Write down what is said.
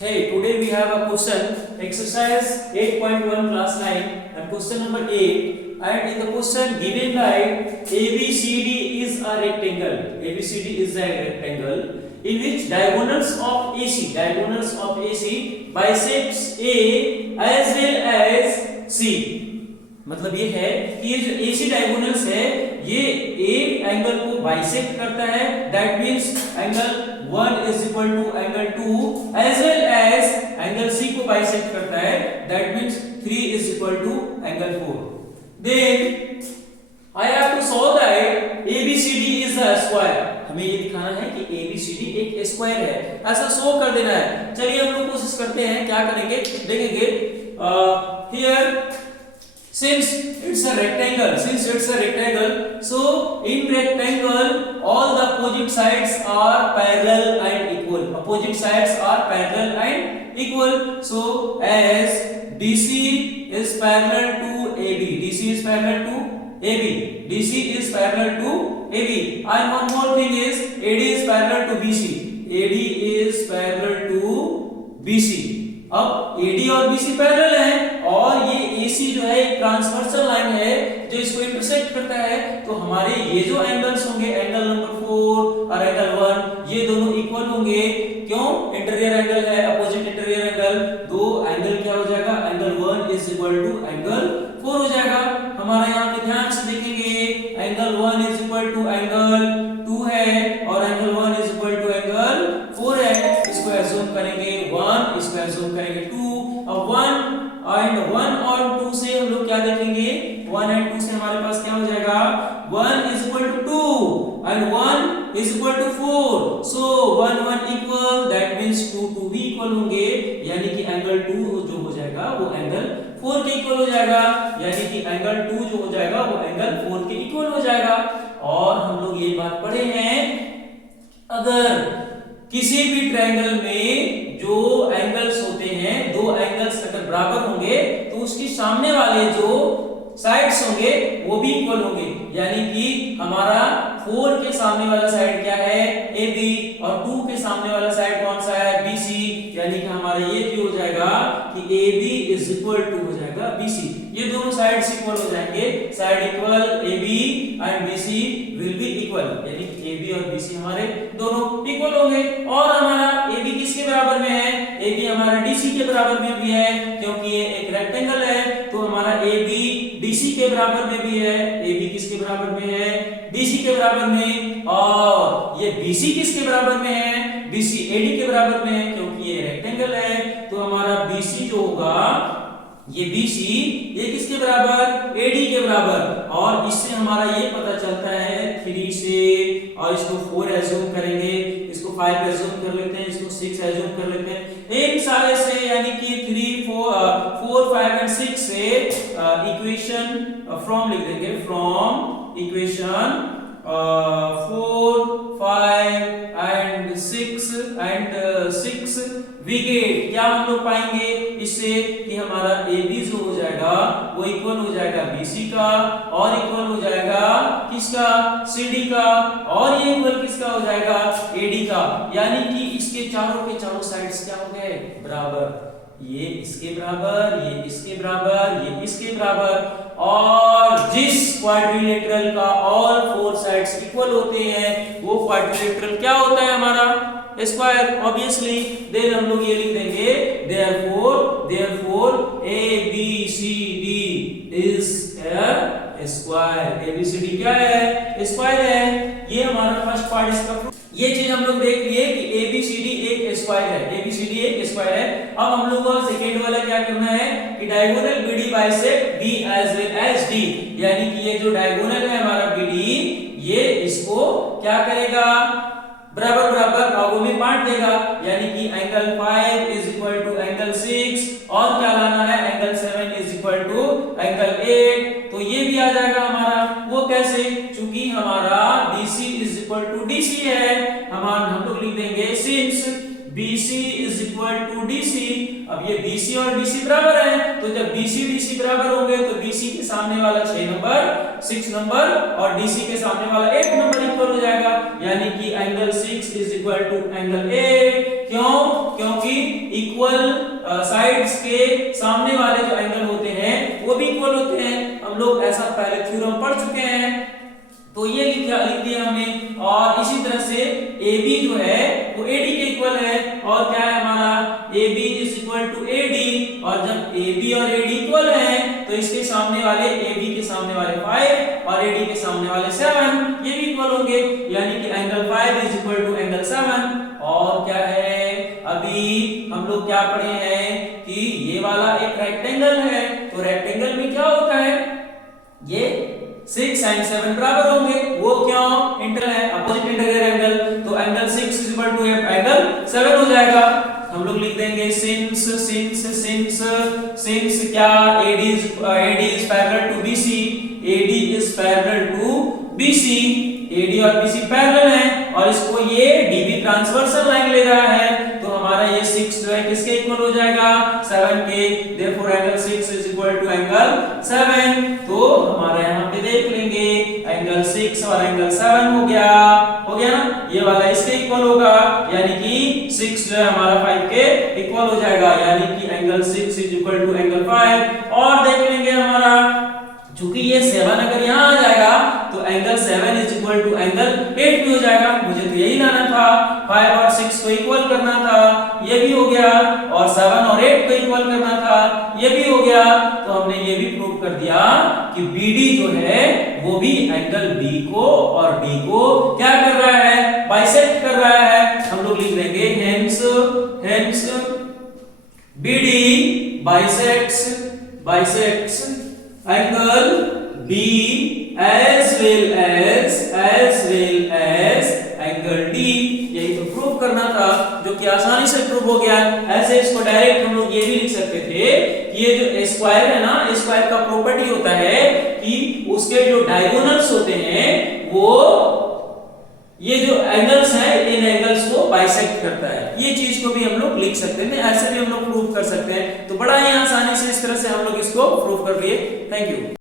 Hey, today we have a question, exercise 8.1 class 9 and question number 8, and in the question given like ABCD is a rectangle. ABCD is a rectangle in which diagonals of AC bisects A as well as C. मतलब ये है कि ये जो AC diagonals है ये A angle को bisect करता है, that means angle 1 is equal to angle 2 as well as angle C को बाइसेक्ट करता है, that means 3 is equal to angle 4. Then I have to solve that ABCD is a square. हमें ये दिखाना है कि ABCD एक स्क्वायर है, ऐसा शो कर देना है. चलिए हम लोग कोशिश करते हैं, क्या करेंगे देखेंगे. Here since it's a rectangle, so in rectangle all the opposite sides are parallel and equal. So as DC is parallel to AB, and one more thing is AD is parallel to BC. अब AD और BC parallel हैं और ये AC जो है एक transversal line है जो इसको इंटरसेक्ट करता है, तो हमारे ये जो एंगल्स होंगे, एंगल नंबर 4 और एंगल 1, ये दोनों इक्वल होंगे. क्यों? इंटीरियर एंगल है, अपोजिट इंटीरियर एंगल, दो एंगल क्या हो जाएगा, angle 1 is equal to angle 4 हो जाएगा. हमारे यहाँ पे ध्यान से देखेंगे, angle 1 is equal to angle 2 है और angle 1 is equal to angle 4 है. इसको एज्यूम करेंगे 1, इसको एज्यूम करेंगे 2. अब 1 और 2 से हम लोग क्या देखेंगे, 1 एंड 2 से हमारे पास क्या हो जाएगा, 1 is equal to 2 and 1 is equal to 4. So 1 equal, that means 2 भी इक्वल होंगे, यानी कि एंगल 2 जो हो जाएगा वो एंगल 4 के इक्वल हो जाएगा, यानी कि एंगल 2 जो हो जाएगा वो एंगल 4 के इक्वल हो जाएगा. और हम लोग ये बात पढ़े हैं, अगर किसी भी ट्रायंगल में जो एंगल्स होते हैं, दो एंगल्स अगर बराबर होंगे तो उसके सामने वाले जो साइड्स होंगे वो भी इक्वल होंगे, यानी कि हमारा 4 के सामने वाला साइड क्या है, AB, और 2 के सामने वाला साइड कौन सा है, BC, यानी कि हमारा ये भी हो जाएगा कि AB इज इक्वल टू हो जाएगा BC. ये दोनों साइड्स इक्वल हो जाएंगे, side equal AB and BC will be equal, यानी कि AB और BC हमारे दोनों इक्वल होंगे. और हमारा AB किसके बराबर में है, AB हमारा DC के बराबर में भी है, क्योंकि ये एक रेक्टेंगल है, तो हमारा AB DC के बराबर में भी है. AB किसके बराबर में है, DC के बराबर में. और ये BC किसके बराबर में है, BC AD के बराबर में है, क्योंकि ये रेक्टेंगल है. तो हमारा BC जो होगा, ये BC ये किसके बराबर, AD के बराबर. और इससे हमारा ये पता चलता है 3 से, और इसको 4 एज्यूम करेंगे, इसको 5 एज्यूम कर लेते हैं, इसको 6 एज्यूम कर लेते हैं, इन सारे से, यानी कि 3, 4, 5 एंड 6 से इक्वेशन फ्रॉम लिख देंगे, from equation 4, 5 and 6 we get, क्या हम लोग पाएंगे इससे कि हमारा AB जो हो जाएगा वो इक्वल हो जाएगा BC का, और इक्वल हो जाएगा किसका, CD का, और ये इक्वल किसका हो जाएगा, AD का. यानी कि इसके चारों के चारों साइड्स क्या हो गए, बराबर. ये इसके बराबर, ये इसके बराबर, ये इसके बराबर. और जिस क्वाड्रिलेटरल का ऑल 4 साइड्स इक्वल होते हैं वो क्वाड्रिलेटरल क्या होता है, हमारा स्क्वायर, ऑब्वियसली. देन हम लोग ये लिख देंगे, therefore ABCD is a square. ABCD क्या है, स्क्वायर है. ये हमारा फर्स्ट पार्ट इसका. ये चीज हम लोग देख लिए कि ABCD एक स्क्वायर है, ABCD एक स्क्वायर है. अब हम लोग को सेकंड वाला क्या करना है कि diagonal BD bisect B as well as D, यानी कि ये जो डायगोनल है हमारा BD, ये इसको क्या करेगा, बराबर बराबर भागों में बांट देगा, यानी कि angle 5 is equal to angle 6, और क्या लाना है, angle 7 is equal to angle 8. तो ये भी आ जाएगा हमारा. वो कैसे, चूंकि हमारा BC is equal to DC है, हम लोग लिख देंगे since BC is equal to DC. अब ये BC और DC बराबर है, तो जब BC DC बराबर होंगे तो BC के सामने वाला 6 नंबर 6 नंबर और DC के सामने वाला 8 नंबर इक्वल हो जाएगा, यानी कि angle 6 is equal to angle 8. क्यों? क्योंकि इक्वल साइड्स के सामने वाले जो एंगल होते हैं वो भी इक्वल होते हैं। हम लोग ऐसा पहले थ्योरम पढ़ चुके हैं, तो ये लिख दिया हमने। और इसी तरह से AB जो है वो AD के इक्वल है, और क्या है हमारा AB is equal to AD। और जब AB और AD इक्वल है तो इसके सामने वाले AB के सामने वाले 5 और AD के सामने वाले 7 ये भी इक्वल होंगे, यानी कि angle 5 is equal to angle 7। और क्या है, अभी हम लोग क्या पढ़े हैं कि ये वाला एक रेक्टेंगल है, तो रेक्टेंगल में क्या होता है, ये 6 एंड 7 बराबर होंगे। वो क्यों? इंटर है, अपोजिट इंटीरियर एंगल, तो angle 6 is equal to angle 7 हो जाएगा। हम लोग लिख देंगे सिंस क्या, AD is parallel to BC, AD is parallel to BC, AD और BC पैरेलल हैं, और इसको ये DB ट्रांसवर्सल लाइन ले रहा है, तो हमारा ये 6 जो है किसके इक्वल हो जाएगा, 7 के। Therefore angle 6 is equal to angle 7। तो हमारा यहाँ पे देख लेंगे एंगल 6 और एंगल 7 हो गया ना, ये वाला इसके इक्वल होगा, यानी कि 6 जो है हमारा 5 के इक्वल हो जाएगा, यानी कि angle 6 is equal to angle 5। और देख लेंगे हमारा, चूंकि ये 7 अगर यहाँ आ जाएगा तो angle 7 is equal to angle 8 भी हो जाएगा। मुझे तो यही लाना था, 5 और 6 को इक्वल करना था, ये भी हो गया, और 7 और 8 को इक्वल करना था, ये भी हो गया। तो हमने ये भी प्रूव कर दिया कि BD जो है वो भी एंगल B को और D को क्या कर रहा है, बाइसेक्ट कर रहा है। हम लोग लिख देंगे hence BD bisects angle B as well as angle D। यही तो प्रूव करना था, जो कि आसानी से प्रूव हो गया। ऐसे इसको डायरेक्ट हम लोग ये भी लिख सकते थे कि ये जो स्क्वायर है ना, स्क्वायर का प्रॉपर्टी होता है कि उसके जो डायगोनल्स होते हैं वो ये जो एंगल्स हैं इन एंगल्स को बाइसेक्ट करता है। ये चीज को भी हम लोग लिख सकते हैं, ऐसे भी हम लोग प्रूव कर सकते हैं। तो बड़ा ही आसानी से इस तरह से हम लोग इसको प्रूव कर लिए। Thank you.